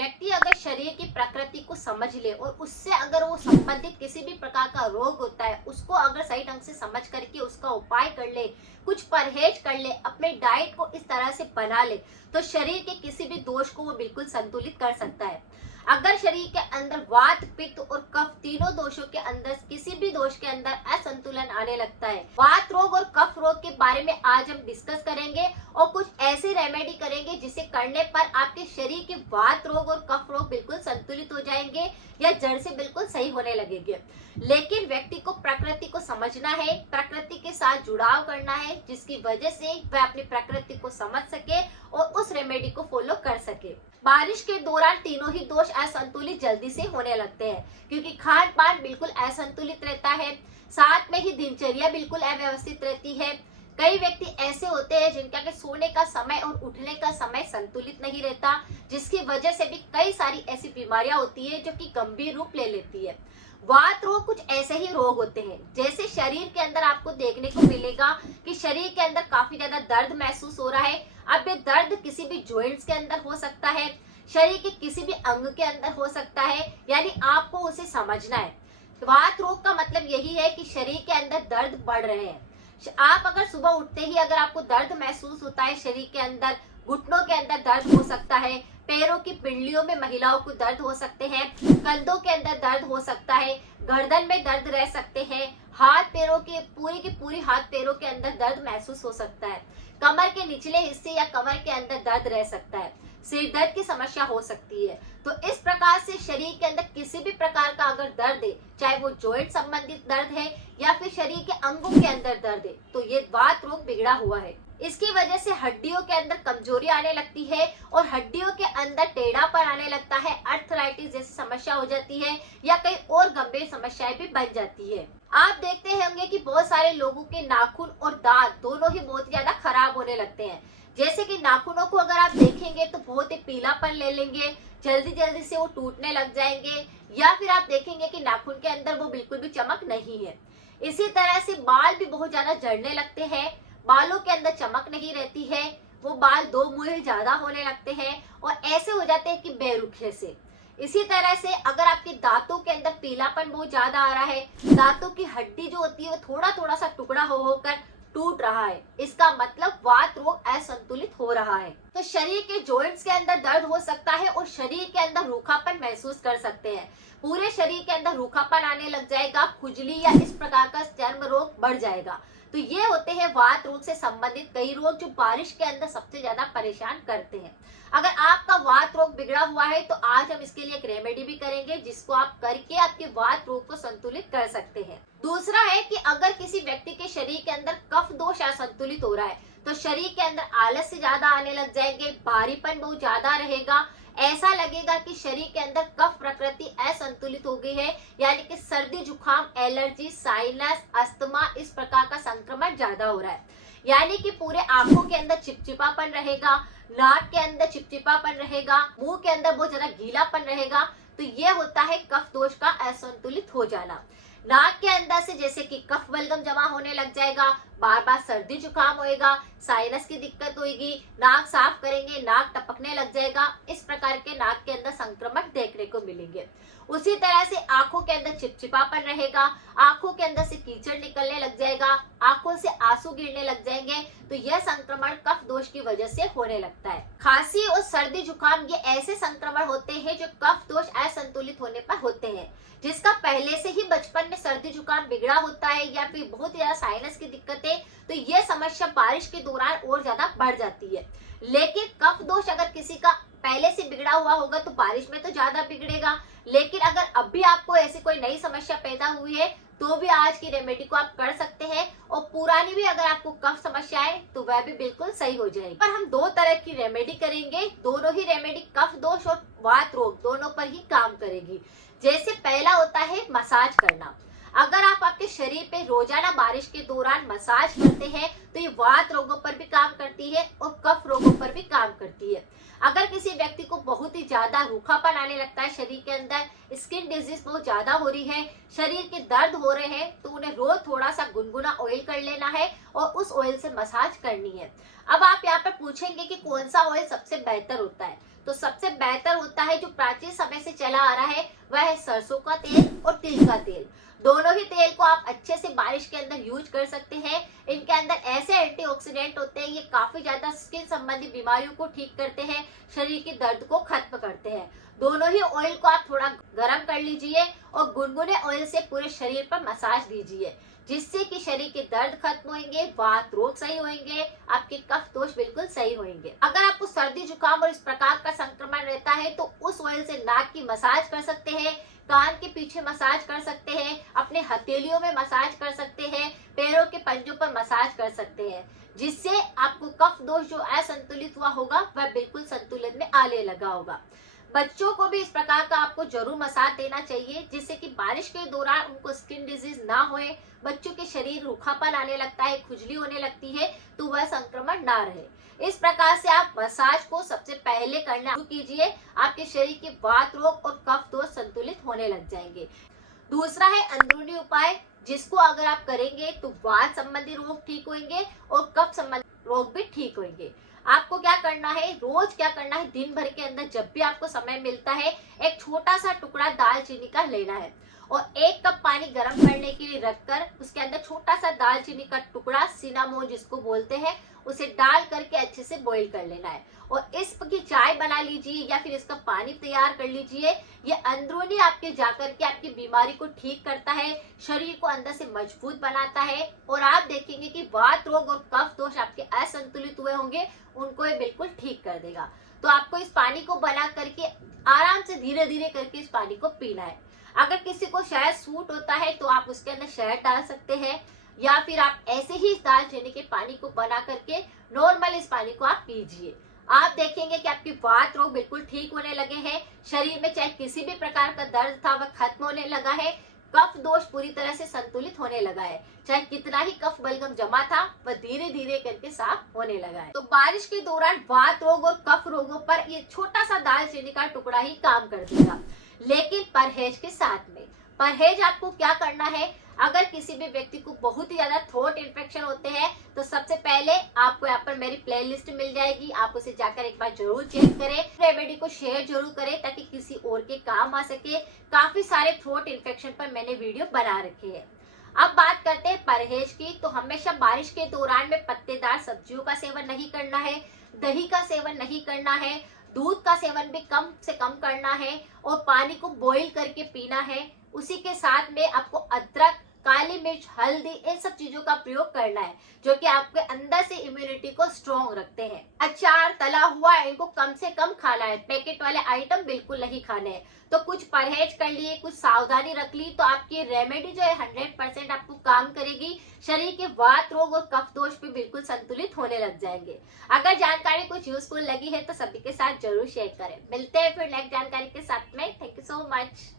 व्यक्ति अगर शरीर की प्रकृति को समझ ले और उससे अगर वो संबंधित किसी भी प्रकार का रोग होता है उसको अगर सही ढंग से समझ करके उसका उपाय कर ले, कुछ परहेज कर ले, अपने डाइट को इस तरह से बना ले, तो शरीर के किसी भी दोष को वो बिल्कुल संतुलित कर सकता है। अगर शरीर के अंदर वात, पित्त और कफ तीनों दोषों के अंदर किसी भी दोष के अंदर असंतुलन आने लगता है, वात रोग और कफ रोग के बारे में आज हम डिस्कस करेंगे और कुछ ऐसी रेमेडी करेंगे जिसे करने पर आपके शरीर के वात रोग और कफ रोग बिल्कुल संतुलित हो जाएंगे या जड़ से बिल्कुल सही होने लगेंगे। लेकिन व्यक्ति को प्रकृति को समझना है, प्रकृति के साथ जुड़ाव करना है, जिसकी वजह से वह अपनी प्रकृति को समझ सके और उस रेमेडी को फॉलो कर सके। बारिश के दौरान तीनों ही दोष असंतुलित जल्दी से होने लगते हैं क्योंकि खान पान बिल्कुल असंतुलित रहता है, साथ में ही दिनचर्या बिल्कुल अव्यवस्थित रहती है। कई व्यक्ति ऐसे होते हैं जिनका के सोने का समय और उठने का समय संतुलित नहीं रहता, जिसकी वजह से भी कई सारी ऐसी बीमारियां होती है जो कि गंभीर रूप ले लेती है। वात रोग कुछ ऐसे ही रोग होते हैं जैसे शरीर के अंदर आपको देखने को मिलेगा कि शरीर के अंदर काफी ज्यादा दर्द महसूस हो रहा है। अब ये दर्द किसी भी जॉइंट्स के अंदर हो सकता है, शरीर के किसी भी अंग के अंदर हो सकता है, यानी आपको उसे समझना है। वात रोग का मतलब यही है कि शरीर के अंदर दर्द बढ़ रहे हैं। आप अगर सुबह उठते ही अगर आपको दर्द महसूस होता है, शरीर के अंदर घुटनों के अंदर दर्द हो सकता है, पैरों की पिंडलियों में महिलाओं को दर्द हो सकते हैं, कंधों के अंदर दर्द हो सकता है, गर्दन में दर्द रह सकते हैं, हाथ पैरों के पूरी हाथ पैरों के अंदर दर्द महसूस हो सकता है, कमर के निचले हिस्से या कमर के अंदर दर्द रह सकता है, सिर दर्द की समस्या हो सकती है। तो इस प्रकार से शरीर के अंदर किसी भी प्रकार का अगर दर्द है, चाहे वो जॉइंट संबंधित दर्द है या फिर शरीर के अंगों के अंदर दर्द है, तो ये वात रोग बिगड़ा हुआ है। इसकी वजह से हड्डियों के अंदर कमजोरी आने लगती है और हड्डियों के अंदर टेढ़ापन आने लगता है, अर्थराइटिस जैसी समस्या हो जाती है या कई और गंभीर समस्याएं भी बन जाती है। आप देखते होंगे कि बहुत सारे लोगों के नाखून और दांत दोनों ही बहुत ज्यादा खराब होने लगते हैं। जैसे कि नाखूनों को अगर आप देखेंगे तो बहुत ही पीलापन ले लेंगे, जल्दी जल्दी से वो टूटने लग जाएंगे, या फिर आप देखेंगे कि नाखून के अंदर वो बिल्कुल भी चमक नहीं है। इसी तरह से बाल भी बहुत ज्यादा झड़ने लगते हैं, बालों के अंदर चमक नहीं रहती है, वो बाल दो मुहे ज्यादा होने लगते हैं और ऐसे हो जाते हैं कि बेरुखे से। इसी तरह से अगर आपके दांतों के अंदर पीलापन बहुत ज्यादा आ रहा है, दांतों की हड्डी जो होती है वो थोड़ा थोड़ा सा टुकड़ा हो होकर टूट रहा है, इसका मतलब वात रोग असंतुलित हो रहा है। तो शरीर के जॉइंट्स के अंदर दर्द हो सकता है और शरीर के अंदर रूखापन महसूस कर सकते हैं। पूरे शरीर के अंदर रूखापन आने लग जाएगा, खुजली या इस प्रकार का चर्म रोग बढ़ जाएगा। तो ये होते हैं वात रोग से संबंधित कई रोग जो बारिश के अंदर सबसे ज्यादा परेशान करते हैं। अगर आपका वात रोग बिगड़ा हुआ है तो आज हम इसके लिए एक रेमेडी भी करेंगे जिसको आप करके आपके वात रोग को संतुलित कर सकते हैं। दूसरा है कि अगर किसी व्यक्ति के शरीर के अंदर कफ दोष असंतुलित हो रहा है तो शरीर के अंदर आलस से ज्यादा आने लग जाएंगे, भारीपन बहुत ज्यादा रहेगा, ऐसा लगेगा कि शरीर के अंदर कफ प्रकृति असंतुलित हो गई है, यानी कि सर्दी जुकाम, एलर्जी, साइनस, अस्थमा इस प्रकार का संक्रमण ज्यादा हो रहा है। यानी कि पूरे आंखों के अंदर चिपचिपापन रहेगा, नाक के अंदर चिपचिपापन रहेगा, मुंह के अंदर बहुत ज्यादा गीलापन रहेगा। तो ये होता है कफ दोष का असंतुलित हो जाना। नाक के अंदर से जैसे कि कफ बलगम जमा होने लग जाएगा, बार बार सर्दी जुकाम होएगा, साइनस की दिक्कत होगी, नाक साफ करेंगे नाक टपकने लग जाएगा, इस प्रकार के नाक के अंदर संक्रमण देखने को मिलेंगे। उसी तरह से आंखों के अंदर चिपचिपापन रहेगा, आंखों के अंदर से कीचड़ निकलने लग जाएगा, आंखों से आंसू गिरने लग जाएंगे। तो यह संक्रमण कफ दोष की वजह से होने लगता है। खांसी और सर्दी जुकाम ये ऐसे संक्रमण होते हैं जो कफ दोष असंतुलित होने पर होते हैं, जिसका पहले से ही बचपन में सर्दी जुकाम बिगड़ा होता है या फिर बहुत ज्यादा साइनस की दिक्कत है, तो यह समस्या बारिश के दौरान और ज्यादा बढ़ जाती है। लेकिन कफ दोष अगर किसी का पहले से बिगड़ा हुआ होगा तो बारिश में तो ज्यादा बिगड़ेगा, लेकिन अगर अब भी आपको ऐसी कोई नई समस्या पैदा हुई है तो भी आज की रेमेडी को आप कर सकते हैं और पुरानी भी अगर आपको कफ समस्या है तो वह भी बिल्कुल सही हो जाएगी। पर हम दो तरह की रेमेडी करेंगे, दोनों ही रेमेडी कफ दोष और वात रोग दोनों पर ही काम करेगी। जैसे पहला होता है मसाज करना। अगर आप आपके शरीर पे रोजाना बारिश के दौरान मसाज करते हैं तो ये वात रोगों पर भी काम करती है और कफ रोगों पर भी काम करती है। अगर किसी व्यक्ति को बहुत ही ज्यादा रूखापन आने लगता है, शरीर के अंदर स्किन डिजीज बहुत ज्यादा हो रही है, शरीर के दर्द हो रहे हैं, तो उन्हें रोज थोड़ा सा गुनगुना ऑयल कर लेना है और उस ऑयल से मसाज करनी है। अब आप यहाँ पर पूछेंगे कि कौन सा ऑयल सबसे बेहतर होता है, तो तो सबसे बेहतर होता है, जो प्राचीन समय से चला आ रहा है, वह है सरसों का तेल और तिल का तेल। दोनों ही तेल को आप अच्छे से बारिश के अंदर यूज कर सकते हैं। इनके अंदर ऐसे एंटीऑक्सीडेंट होते हैं, ये काफी ज्यादा स्किन संबंधी बीमारियों को ठीक करते हैं, शरीर के दर्द को खत्म करते हैं। दोनों ही ऑयल को आप थोड़ा गर्म कर लीजिए और गुनगुने ऑयल से पूरे शरीर पर मसाज दीजिए, जिससे कि शरीर के दर्द खत्म होंगे, वात रोग सही होंगे, आपके कफ दोष बिल्कुल सही होंगे। अगर आपको सर्दी जुकाम और इस प्रकार का संक्रमण रहता है तो उस ऑयल से नाक की मसाज कर सकते हैं, कान के पीछे मसाज कर सकते हैं, अपने हथेलियों में मसाज कर सकते हैं, पैरों के पंजों पर मसाज कर सकते हैं, जिससे आपको कफ दोष जो असंतुलित हुआ होगा वह बिल्कुल संतुलन में आने लगा होगा। बच्चों को भी इस प्रकार का आपको जरूर मसाज देना चाहिए, जिससे कि बारिश के दौरान उनको स्किन डिजीज ना होए, बच्चों के शरीर रूखापन आने लगता है, खुजली होने लगती है, तो वह संक्रमण ना रहे। इस प्रकार से आप मसाज को सबसे पहले करना शुरू कीजिए, आपके शरीर के वात रोग और कफ दोष संतुलित होने लग जाएंगे। दूसरा है अंदरूनी उपाय, जिसको अगर आप करेंगे तो वात संबंधी रोग ठीक होंगे और कफ संबंधी रोग भी ठीक होंगे। आपको क्या करना है, रोज क्या करना है, दिन भर के अंदर जब भी आपको समय मिलता है, एक छोटा सा टुकड़ा दालचीनी का लेना है और 1 कप पानी गर्म करने के लिए रखकर उसके अंदर छोटा सा दालचीनी का टुकड़ा, सिनामोन जिसको बोलते हैं, उसे डाल करके अच्छे से बॉईल कर लेना है और इसकी चाय बना लीजिए या फिर इसका पानी तैयार कर लीजिए। ये अंदरूनी आपके जाकर के आपकी बीमारी को ठीक करता है, शरीर को अंदर से मजबूत बनाता है और आप देखेंगे कि वात रोग और कफ दोष आपके असंतुलित हुए होंगे, उनको ये बिल्कुल ठीक कर देगा। तो आपको इस पानी को बना करके आराम से धीरे धीरे करके इस पानी को पीना है। अगर किसी को शहद सूट होता है तो आप उसके अंदर शहद डाल सकते हैं, या फिर आप ऐसे ही इस दालचीनी के पानी को बना करके नॉर्मल इस पानी को आप पीजिए। आप देखेंगे कि आपकी वात रोग बिल्कुल ठीक होने लगे हैं, शरीर में चाहे किसी भी प्रकार का दर्द था वह खत्म होने लगा है, कफ दोष पूरी तरह से संतुलित होने लगा है, चाहे कितना ही कफ बलगम जमा था वह धीरे धीरे करके साफ होने लगा है। तो बारिश के दौरान वात रोग और कफ रोगों पर ये छोटा सा दालचीनी का टुकड़ा ही काम कर देगा, लेकिन परहेज के साथ में। परहेज आपको क्या करना है, अगर किसी भी व्यक्ति को बहुत ही ज्यादा थ्रोट इन्फेक्शन होते हैं तो सबसे पहले आपको यहाँ पर मेरी प्लेलिस्ट मिल जाएगी, आप उसे जाकर एक बार जरूर चेक करें, रेमेडी को शेयर जरूर करें ताकि किसी और के काम आ सके। काफी सारे थ्रोट इन्फेक्शन पर मैंने वीडियो बना रखे हैं। अब बात करते हैं परहेज की, तो हमेशा बारिश के दौरान में पत्तेदार सब्जियों का सेवन नहीं करना है, दही का सेवन नहीं करना है, दूध का सेवन भी कम से कम करना है और पानी को बॉईल करके पीना है। उसी के साथ में आपको अदरक, काली मिर्च, हल्दी, इन सब चीजों का प्रयोग करना है, जो कि आपके अंदर से इम्यूनिटी को स्ट्रॉन्ग रखते हैं। अचार, तला हुआ, इनको कम से कम खाना है, पैकेट वाले आइटम बिल्कुल नहीं खाने हैं। तो कुछ परहेज कर लिए, कुछ सावधानी रख ली, तो आपकी रेमेडी जो है 100% आपको काम करेगी, शरीर के वात रोग और कफ दोष भी बिल्कुल संतुलित होने लग जाएंगे। अगर जानकारी कुछ यूजफुल लगी है तो सभी के साथ जरूर शेयर करें। मिलते हैं फिर नेक्स्ट जानकारी के साथ में। Thank you so much.